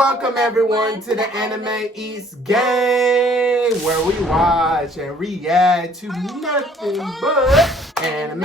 Welcome everyone to the Anime Eats Gang, where we watch and react to nothing but anime.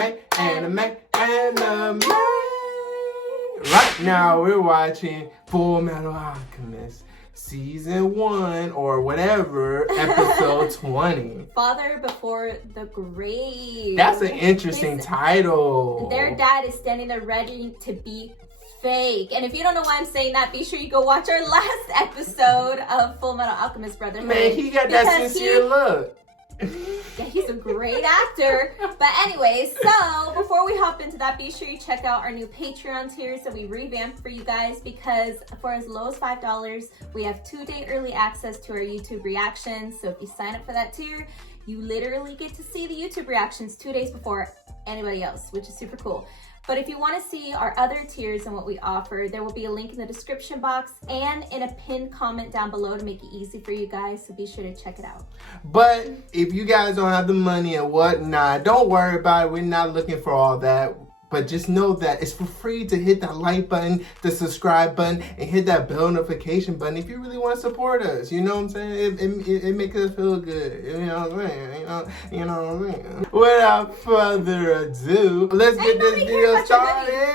Right now we're watching Fullmetal Alchemist Season 1 or whatever, episode 20. Father before the grave. That's an interesting title. Their dad is standing there ready to be fake. And if you don't know why I'm saying that, be sure you go watch our last episode of Fullmetal Alchemist Brotherhood. Man, he got that sincere look. Yeah, he's a great actor. But anyway, so before we hop into that, be sure you check out our new Patreon tiers that we revamped for you guys, because for as low as $5, we have 2-day early access to our YouTube reactions. So if you sign up for that tier, you literally get to see the YouTube reactions 2 days before anybody else, which is super cool. But if you want to see our other tiers and what we offer, there will be a link in the description box and in a pinned comment down below to make it easy for you guys. So be sure to check it out. But if you guys don't have the money and whatnot, don't worry about it. We're not looking for all that. But just know that it's for free to hit that like button, the subscribe button, and hit that bell notification button if you really want to support us. You know what I'm saying? It makes us feel good. You know what I'm saying? You know what I'm saying? Without further ado, let's get this video started.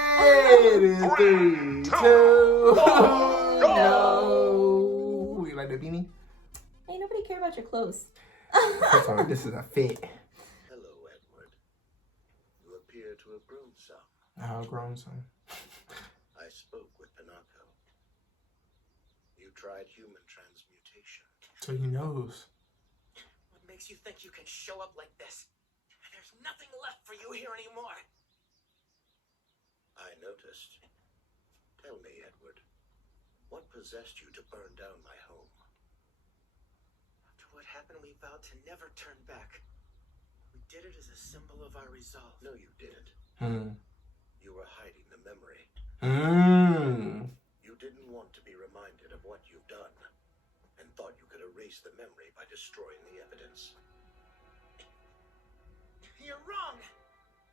In 3, 2, no. You like the beanie? Ain't nobody care about your clothes. Sorry, this is a fit. To have grown some. I've grown some. I spoke with Pinocchio. You tried human transmutation. So he knows. What makes you think you can show up like this? There's nothing left for you here anymore. I noticed. Tell me, Edward, what possessed you to burn down my home? After what happened, we vowed to never turn back. We did it as a symbol of our resolve. No, you didn't. You were hiding the memory. You didn't want to be reminded of what you've done, and thought you could erase the memory by destroying the evidence. You're wrong!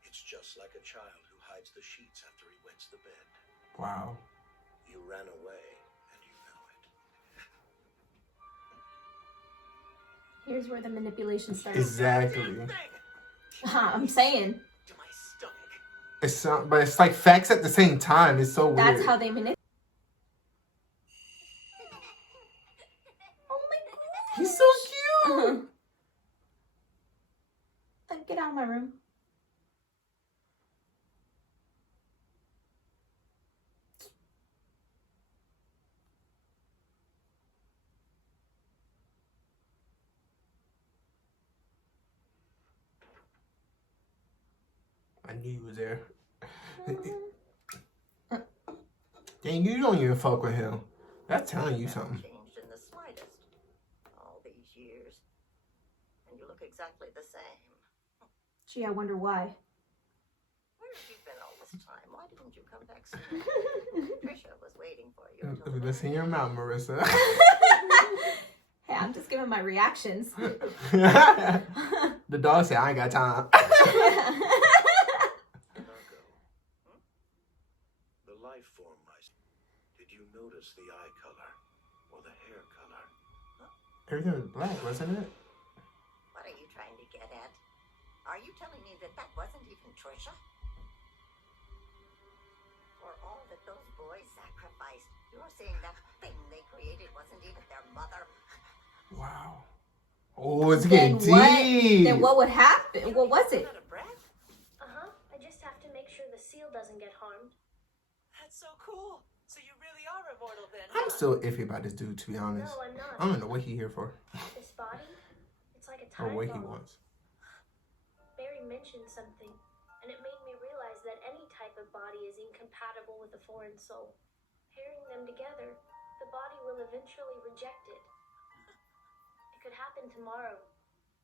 It's just like a child who hides the sheets after he wets the bed. Wow. You ran away, and you know it. Here's where the manipulation starts. Exactly. I'm saying. To my stomach. But it's like facts at the same time. It's so weird. That's how they manipulate. Oh my god. He's so cute. Get out of my room. I knew you was there. Dang, you don't even fuck with him. That's telling you something. Changed in the slightest. All these years. And you look exactly the same. Gee, I wonder why. Where have you been all this time? Why didn't you come back sooner? Trisha was waiting for you. Listen your mouth, Marissa. Hey, I'm just giving my reactions. The dog said, I ain't got time. The life form, did you notice the eye color or the hair color? Everything was black, wasn't it? What are you trying to get at? Are you telling me that that wasn't even Trisha? For all that those boys sacrificed, you're saying that thing they created wasn't even their mother? Wow. Oh, it's getting deep. Then what would happen? What was it? I just have to make sure the seal doesn't get harmed. That's so cool. So you really are immortal then, I'm still iffy about this dude, to be honest. No, I'm not. I don't know what he here for. This body, it's like a Or time what he bomb. wants. Barry mentioned something, and it made me realize that any type of body is incompatible with a foreign soul. Pairing them together, the body will eventually reject it. It could happen tomorrow,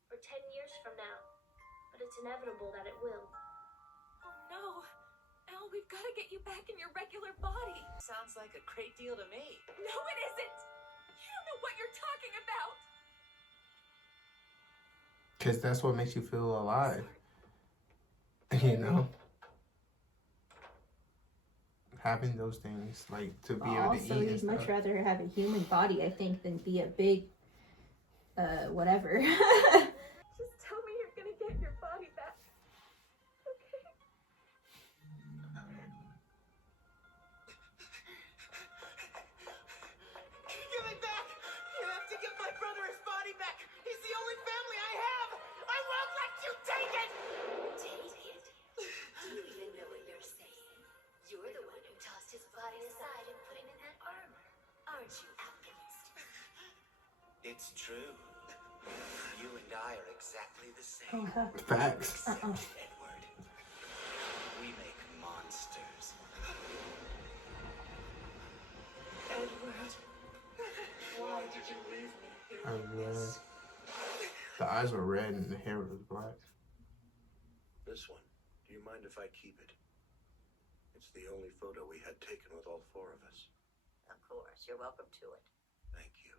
or 10 years from now, but it's inevitable that it will. Oh no! Al, we've got to get you back in your regular body. Sounds like a great deal to me. No, it isn't! You don't know what you're talking about! Because that's what makes you feel alive. You know? having those things, like to be able to Also, eat and you'd much stuff. rather have a human body, I think, than be a big, whatever. Just tell me you're gonna get your body back. Okay? Give it back! You have to give my brother his body back! He's the only family I have! I won't let you take it! Take it? Do you even know what you're saying? You're the one who tossed his body aside and put him in that armor. Aren't you, Alchemist? It's true. You and I are exactly the same. Facts. Except, Edward, we make monsters. Edward, why did you leave me here? The eyes were red and the hair was black. This one, do you mind if I keep it? It's the only photo we had taken with all four of us. Of course, you're welcome to it. Thank you.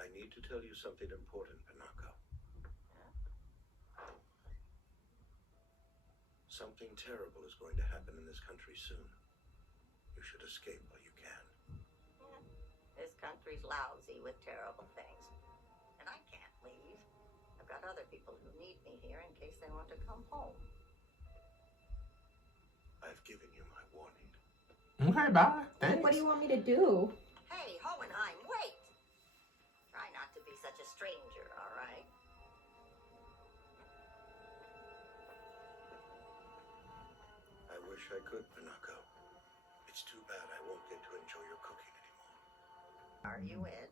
I need to tell you something important, Pinocchio. Something terrible is going to happen in this country soon. You should escape while you can. This country's lousy with terrible things. And I can't leave. I've got other people who need me here in case they want to come home. I've given you my warning. Okay, bye. Thanks. What do you want me to do? Hey, Hohenheim, wait! Try not to be such a stranger, all right? I wish I could, Pinocchio. It's too bad I won't get to enjoy your cooking anymore. Are you, Ed?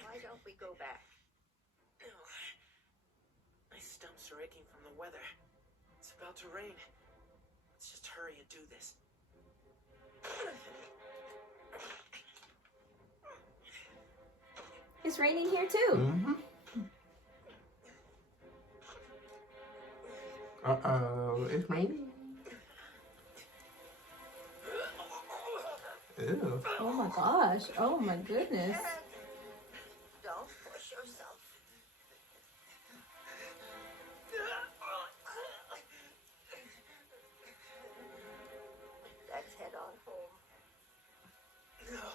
Why don't we go back? No. My stumps are aching from the weather. It's about to rain. Let's just hurry and do this. It's raining here too. Mm-hmm. Uh-oh, it's raining. Ew. Oh my gosh. Oh my goodness. Ed, don't push yourself. Let's head on home. No.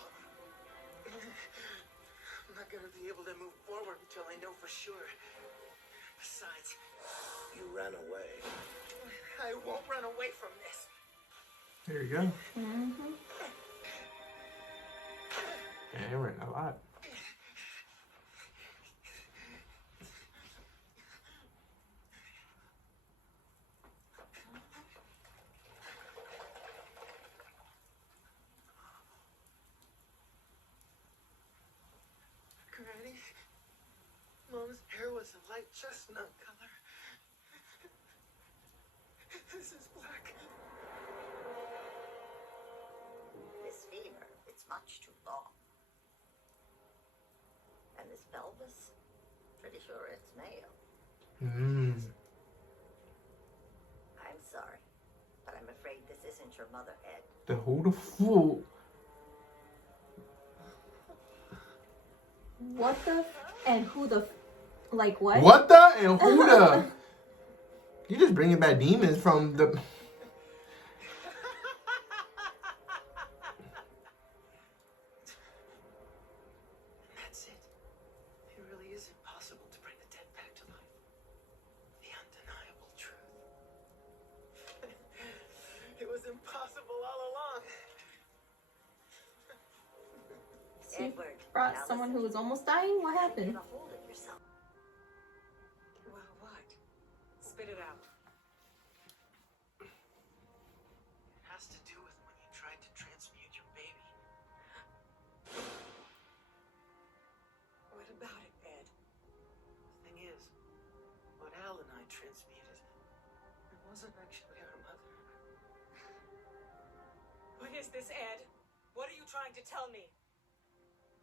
I'm not gonna be able to move forward until I know for sure. Besides, You ran away. I won't run away from this. There you go. Mm-hmm. Yeah, it rained a lot. Granny, Mom's hair was a light chestnut color. This is black. This fever, it's much too long. And this pelvis, pretty sure it's male. I'm sorry, but I'm afraid this isn't your mother, Ed. The who the fool? What the and who the like what? What the and who the? You just bringing back demons from the. That's it. It really is impossible to bring the dead back to life. The undeniable truth. It was impossible all along. So you Edward, brought now someone who listen was to me. almost dying? What happened? Get a hold of yourself. Well, what? Spit it out. It has to do with when you tried to transmute your baby. What about it, Ed? The thing is, what Al and I transmuted, it wasn't actually our mother. What is this, Ed? What are you trying to tell me?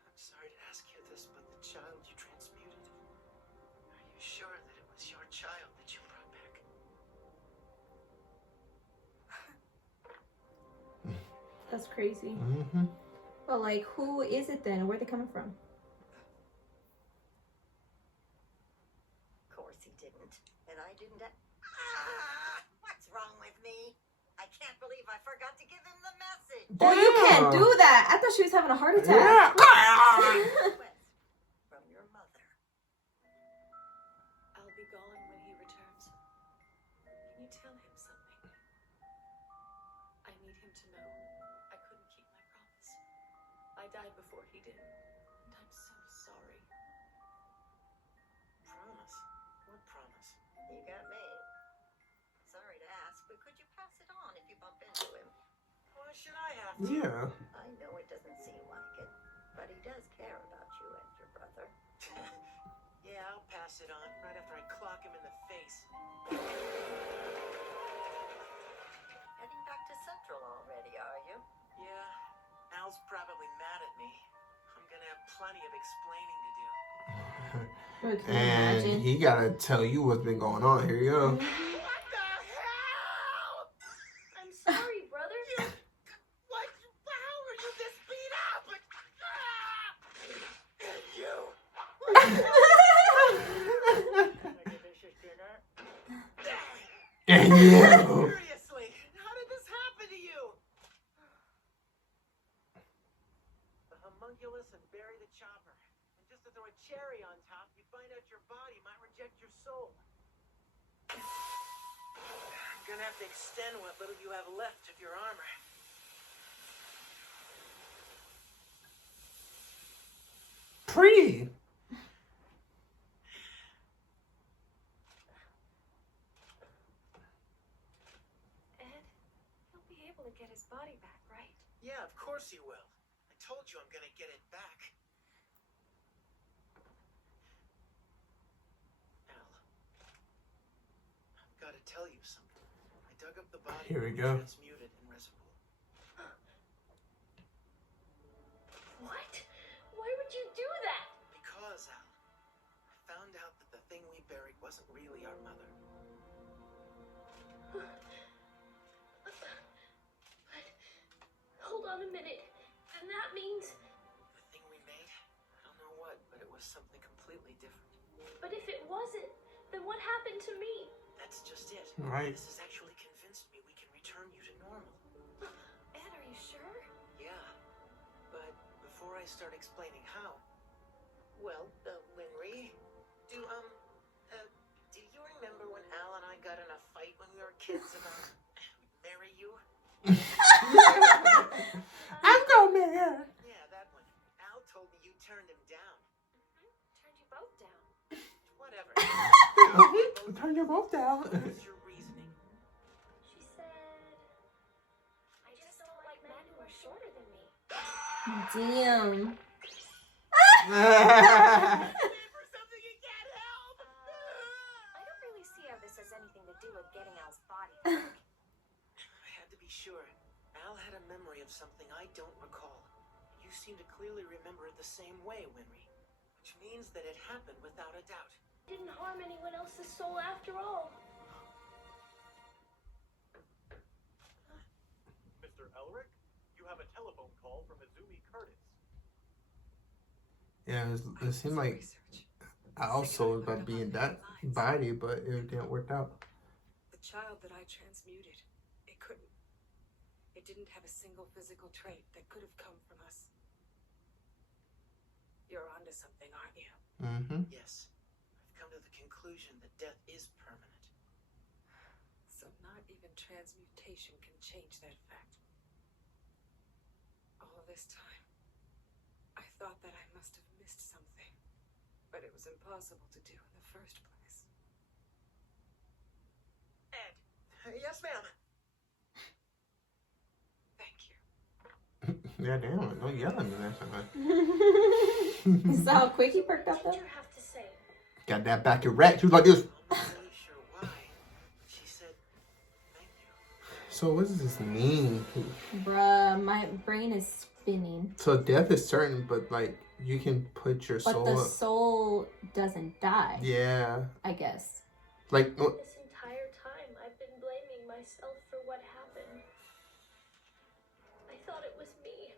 I'm sorry to ask you this, but the child you transmuted, are you sure that it was your child that you brought back? That's crazy. Mm-hmm. Well, like, who is it then? Where are they coming from? he didn't. And I didn't. What's wrong with me? I can't believe I forgot to give him the message. Oh, you can't do that. I thought she was having a heart attack. Request from your mother. I'll be gone when he returns. Can you tell him something? I need him to know I couldn't keep my promise. I died before he did, and I'm so sorry. Promise? What promise? You got me. Sorry to ask, but could you pass it on if you bump into him? Why should I have to? Yeah. I know it doesn't seem like it, but he does care about you and your brother. Yeah, I'll pass it on right after I clock him in the face. Heading back to Central already, are you? Yeah, Al's probably mad at me. I'm gonna have plenty of explaining to do. Can you And imagine? he gotta tell you what's been going on. Here you go. What the hell? I'm sorry, brother. What? How are you this beat up? And you. And you. Seriously, how did this happen to you? The homunculus and bury the chopper. And just to throw a cherry on top, you find out your body might reject your soul. I'm gonna have to extend what little you have left of your armor. Pretty. Ed, he'll be able to get his body back, right? Yeah, of course he will. I told you I'm gonna get it back. Al, I've gotta tell you something. I dug up the body Here we and go. transmuted in reservoir. What? Why would you do that? Because, Al, I found out that the thing we buried wasn't really our mother. But hold on a minute. And that means. The thing we made? I don't know what, but it was something completely different. But if it wasn't, then what happened to me? That's just it. Right. This has actually convinced me we can return you to normal. Ed, are you sure? Yeah, but before I start explaining how, well, Winry, do you remember when Al and I got in a fight when we were kids about marry you? I'm gonna marry her. Yeah, that one. Al told me you turned him down. Turned you both down. Whatever. Turn your both down. What's your reasoning? She said. I just don't like men who are shorter than me. Damn. For something you can't help. I don't really see how this has anything to do with getting Al's body back. I had to be sure. Al had a memory of something I don't recall. You seem to clearly remember it the same way, Winry. Which means that it happened without a doubt. Didn't harm anyone else's soul after all. Mr. Elric, you have a telephone call from Izumi Curtis. Yeah, it seemed like I also was about being that body, but it didn't work out. The child that I transmuted, it couldn't. It didn't have a single physical trait that could have come from us. You're onto something, aren't you? Mm-hmm. Yes. I've come to the conclusion that death is permanent. So not even transmutation can change that fact. All this time, I thought that I must have missed something, but it was impossible to do in the first place. Ed. Yes, ma'am. Thank you. Yeah, damn. Don't yell at me that time. Is that how quick he perked up What though? did you have to say? Got that back in rack. She was like this. I'm not really sure why. She said, thank you. So what does this mean? Bruh, my brain is spinning. So death is certain, but like you can put your But soul the up. soul doesn't die, Yeah. I guess. Like This entire time, I've been blaming myself for what happened. I thought it was me.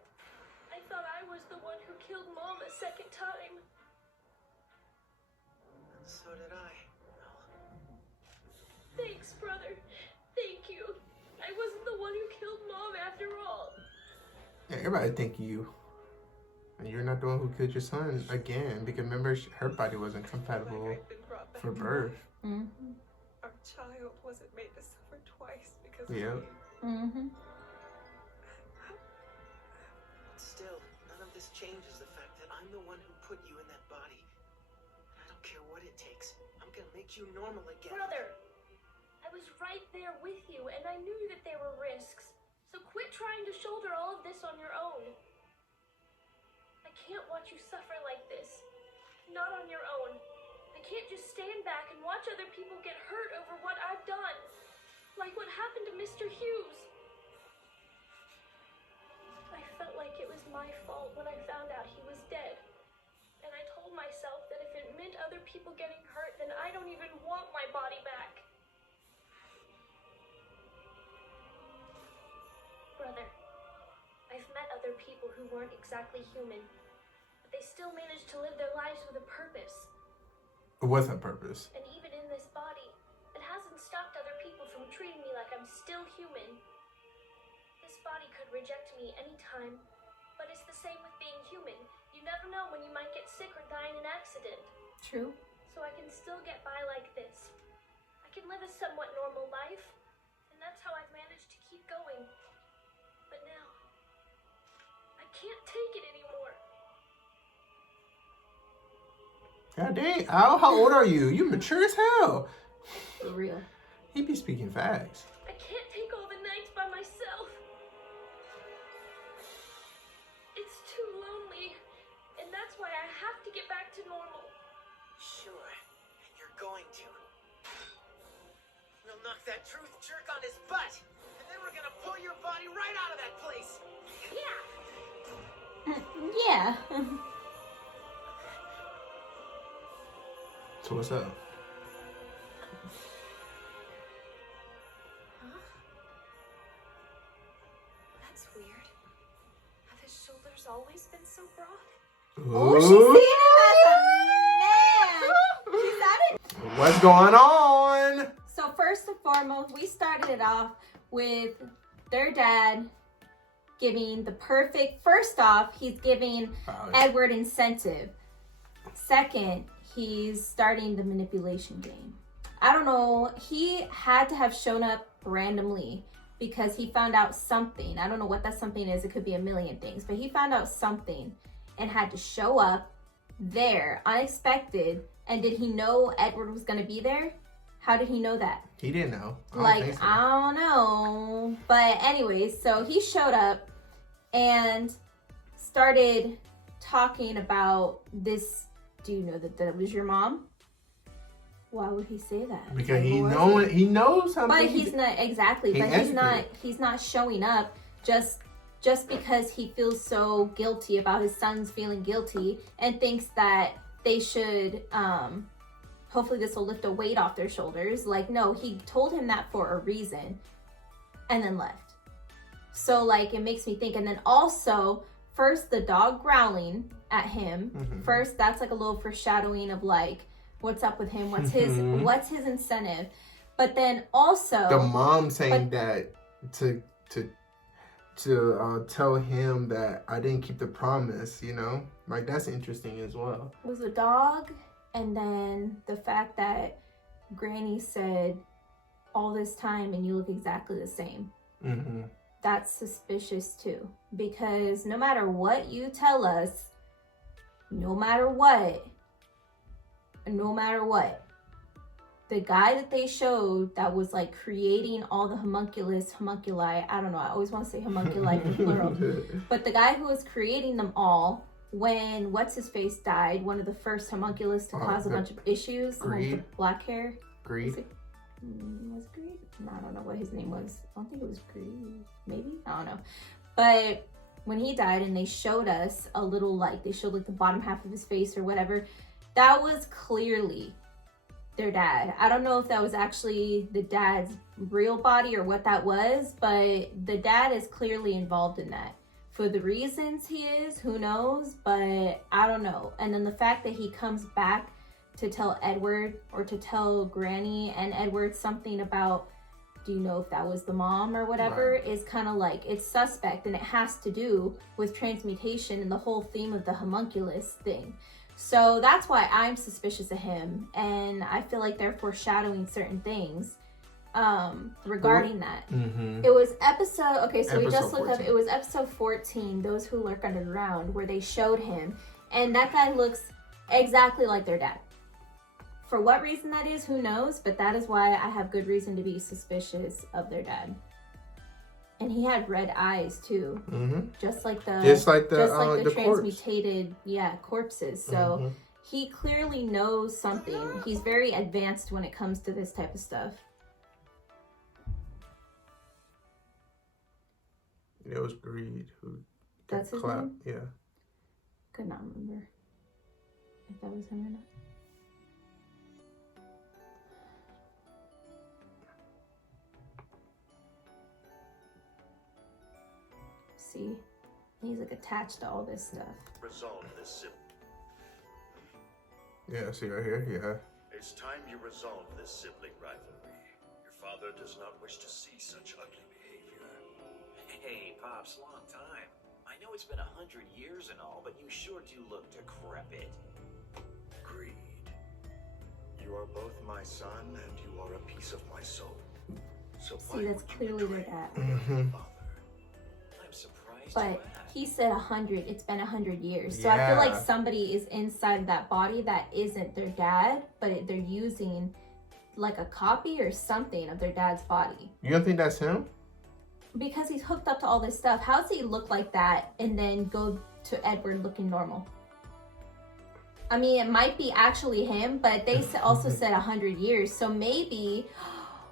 I thought I was the one who killed Mom a second time. And so did I. Al. everybody think you. And you're not the one who killed your son again. Because remember, her body wasn't compatible for birth. Mm-hmm. Our child wasn't made to suffer twice because Yep. of me. Mm-hmm. Still, none of this changes the fact that I'm the one who put you in that body. I don't care what it takes. I'm gonna make you normal again. Brother, I was right there with you, and I knew that there were risks. So quit trying to shoulder all of this on your own. I can't watch you suffer like this. Not on your own. I can't just stand back and watch other people get hurt over what I've done. Like what happened to Mr. Hughes. I felt like it was my fault when I found out he was dead. And I told myself that if it meant other people getting hurt, then I don't even want my body back. Brother, I've met other people who weren't exactly human, but they still managed to live their lives with a purpose. What's her purpose? And even in this body, it hasn't stopped other people from treating me like I'm still human. This body could reject me anytime, but it's the same with being human. You never know when you might get sick or die in an accident. True. So I can still get by like this. I can live a somewhat normal life, and that's how I've managed to keep going. But now, I can't take it anymore. God dang, Al, how old are you? You mature as hell. For real. He be speaking facts. I can't take all the nights by myself. It's too lonely, and that's why I have to get back to normal. Sure, and you're going to. We'll knock that truth jerk on his butt, and then we're gonna pull your body right out of that place. Yeah. Yeah. So what's up? Huh? That's weird. Have his shoulders always been so broad? Oh, she's seeing him as a man. She's at it. What's going on? So first and foremost, we started it off with their dad giving the perfect, first off, he's giving Edward incentive. Second, he's starting the manipulation game. I don't know, he had to have shown up randomly because he found out something. I don't know what that something is. It could be a million things, but he found out something and had to show up there, unexpected. And did he know Edward was going to be there? How did he know that? He didn't know. I don't know. But anyways, so he showed up and started talking about this. Do you know that that was your mom? Why would he say that? Because he knows something. But he's not exactly. But he's not showing up just because he feels so guilty about his sons feeling guilty and thinks that they should hopefully this will lift a weight off their shoulders. Like, no, he told him that for a reason and then left. So like it makes me think. And then also first the dog growling at him. Mm-hmm. First, that's like a little foreshadowing of like what's up with him, what's his incentive. But then also the mom saying that to tell him that I didn't keep the promise, you know, like that's interesting as well. It was a dog, and then the fact that Granny said all this time and you look exactly the same. Mm-hmm. That's suspicious too, because no matter what you tell us, no matter what, the guy that they showed that was like creating all the homunculi, I don't know, I always want to say homunculi in plural, but the guy who was creating them all, when what's-his-face died, one of the first homunculus to cause a bunch of issues, Greed. Black hair. Greed. Was it Greed? No, I don't know what his name was. I don't think it was Greed. Maybe? I don't know. But when he died and they showed us a little, like, they showed like the bottom half of his face or whatever, that was clearly their dad. I don't know if that was actually the dad's real body or what that was, but the dad is clearly involved in that. For the reasons he is, who knows, but I don't know. And then the fact that he comes back to tell Edward or to tell Granny and Edward something about do you know if that was the mom or whatever, Right. is kind of like, it's suspect, and it has to do with transmutation and the whole theme of the homunculus thing. So that's why I'm suspicious of him, and I feel like they're foreshadowing certain things regarding that. Mm-hmm. It was episode, we just Episode looked up, 14. it was episode 14, Those Who Lurk Underground, where they showed him, and that guy looks exactly like their dad. For what reason that is, who knows, but that is why I have good reason to be suspicious of their dad. And he had red eyes too, just like the the transmutated corpses. So Mhm. he clearly knows something. He's very advanced when it comes to this type of stuff. It was Greed who That's his clapped. name? Yeah. Could not remember if that was him or not. See, he's like attached to all this stuff. Resolve this simple. Yeah, see right here? Yeah. It's time you resolve this sibling rivalry. Your father does not wish to see such ugly behavior. Hey, Pops, long time. I know it's been 100 years and all, but you sure do look decrepit. Greed. You are both my son, and you are a piece of my soul. So See, that's clearly their dad. Mm-hmm. I'm surprised. But he said 100. It's been 100 years. So I feel like somebody is inside of that body that isn't their dad, but they're using like a copy or something of their dad's body. You don't think that's him? Because he's hooked up to all this stuff. How does he look like that and then go to Edward looking normal? I mean, it might be actually him, but they also said 100 years. So maybe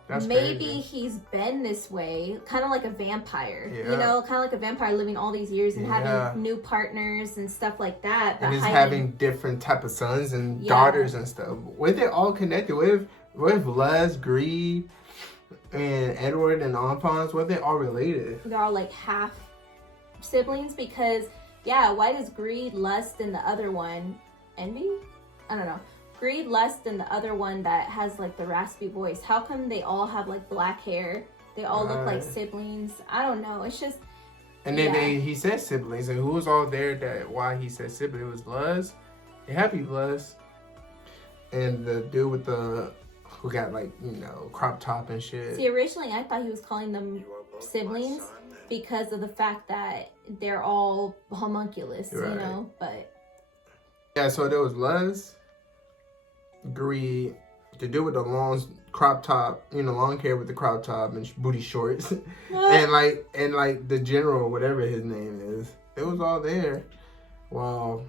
Crazy. he's been this way, kind of like a vampire. Yeah. You know, kind of like a vampire living all these years and having new partners and stuff like that. And he's having different type of sons and daughters and stuff. Were they all connected? With Luz, Greed, and Edward and Enfants? Were they all related? They're all like half siblings because, why does Greed, Lust, and the other one, Envy? I don't know. Greed, Lust, and the other one that has like the raspy voice. How come they all have like black hair? They all look like siblings. I don't know. It's just. And then he said siblings, and who was all there? Why he said siblings? It was Luz. It had to be Luz. And the dude with who got like crop top and shit. See, originally I thought he was calling them siblings because of the fact that they're all homunculus, you know. But yeah, so there was Luz, Greed, the dude with the long crop top, long hair with the crop top and booty shorts, and like the general, whatever his name is. It was all there. While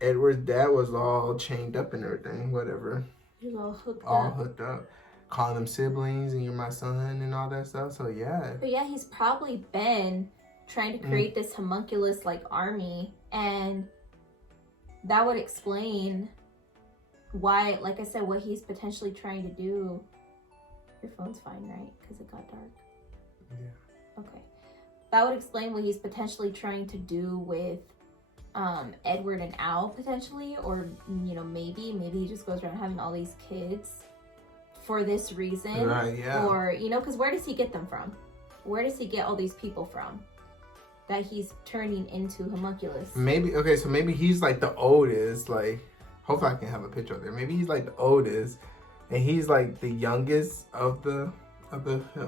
Edward's dad was all chained up and everything, whatever. he was all hooked All hooked up. Calling them siblings and you're my son and all that stuff. So yeah. But yeah, he's probably been trying to create this homunculus like army, and that would explain why, like I said, what he's potentially trying to do. Your phone's fine, right? Because it got dark. Yeah. Okay. That would explain what he's potentially trying to do with Edward and Al potentially, or maybe he just goes around having all these kids for this reason, right? Yeah. Or because where does he get them from? Where does he get all these people from that he's turning into homunculus? Maybe so maybe he's like the oldest. Like, hopefully I can have a picture of there. Maybe he's like the oldest, and he's like the youngest of the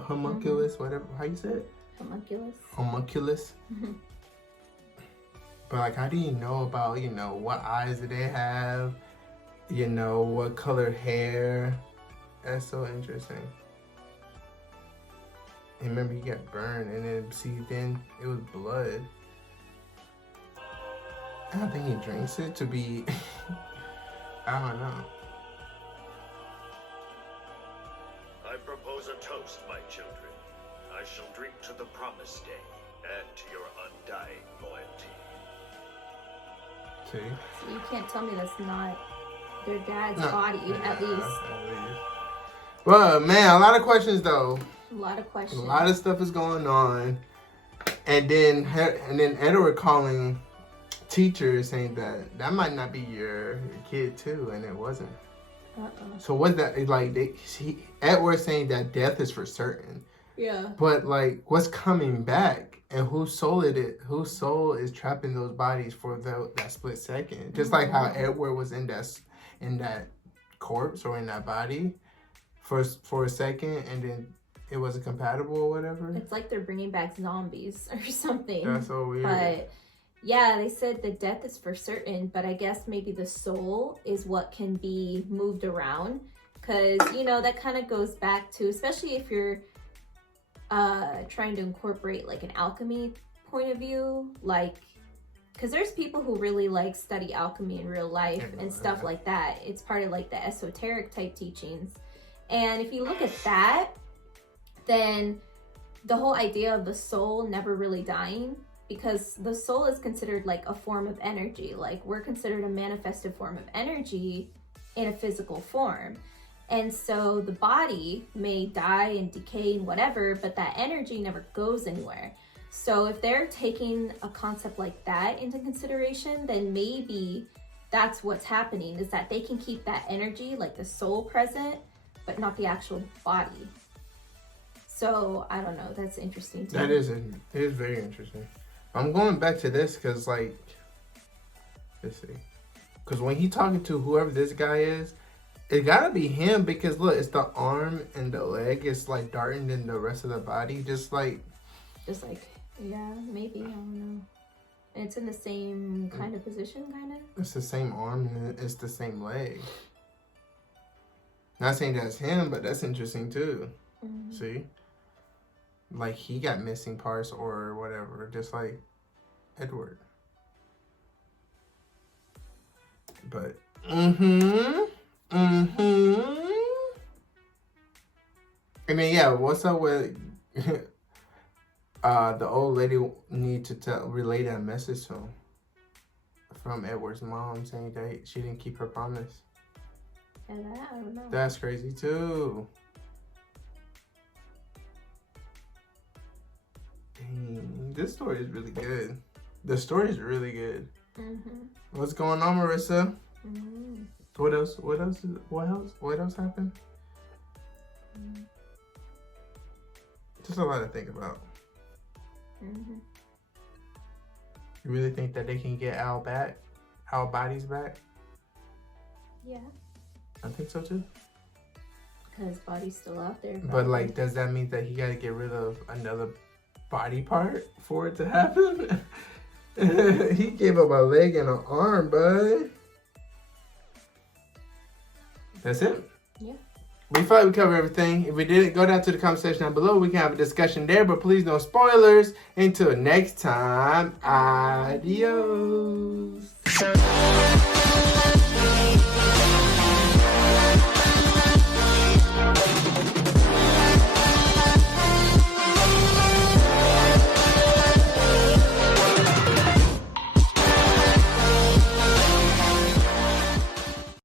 homunculus. Whatever, how you say it? Homunculus. But like, how do you know about what eyes do they have? What color hair? That's so interesting. And remember, he got burned, and then it was blood. I don't think he drinks it to be. I don't know. I propose a toast, my children. I shall drink to the promised day and to your undying loyalty. So you can't tell me that's not their dad's body, at least. Well, man, a lot of questions though. A lot of questions. A lot of stuff is going on, and then Edward calling teachers saying that might not be your kid too, and it wasn't. So what's that like? Edward saying that death is for certain. Yeah. But like, what's coming back, and whose soul is trapping those bodies for that split second? Just like how Edward was in that corpse or in that body for a second, and then it wasn't compatible or whatever. It's like they're bringing back zombies or something. That's so weird. But yeah, they said the death is for certain, but I guess maybe the soul is what can be moved around. Because, you know, that kind of goes back to, especially if you're trying to incorporate like an alchemy point of view, like, because there's people who really like study alchemy in real life and stuff like that. It's part of like the esoteric type teachings. And if you look at that, then the whole idea of the soul never really dying, because the soul is considered like a form of energy. Like, we're considered a manifested form of energy in a physical form. And so the body may die and decay and whatever, but that energy never goes anywhere. So if they're taking a concept like that into consideration, then maybe that's what's happening, is that they can keep that energy, like the soul, present, but not the actual body. So I don't know, that's interesting too. It is very interesting. I'm going back to this because, like, let's see, because when he talking to whoever this guy is, it gotta be him, because look, it's the arm and the leg. It's like darting in the rest of the body, just like, yeah, maybe, I don't know. And it's in the same kind of position, kind of. It's the same arm and it's the same leg. Not saying that's him, but that's interesting too. Mm-hmm. See, like he got missing parts or whatever, just like Edward. But and then yeah, what's up with the old lady need to relay that message to him from Edward's mom, saying that she didn't keep her promise. And I don't know. That's crazy too. Dang, this story is really good. The story is really good. Mm-hmm. What's going on, Marissa? Mm-hmm. What else happened? Mm-hmm. Just a lot to think about. Mm-hmm. You really think that they can get Al bodies back? Yeah. I think so too. Because body's still out there. Probably. But like, does that mean that he got to get rid of another body part for it to happen? He gave up a leg and an arm, bud. That's it. Yeah. We feel like we covered everything. If we didn't, go down to the comment section down below. We can have a discussion there, but please no spoilers. Until next time, adios.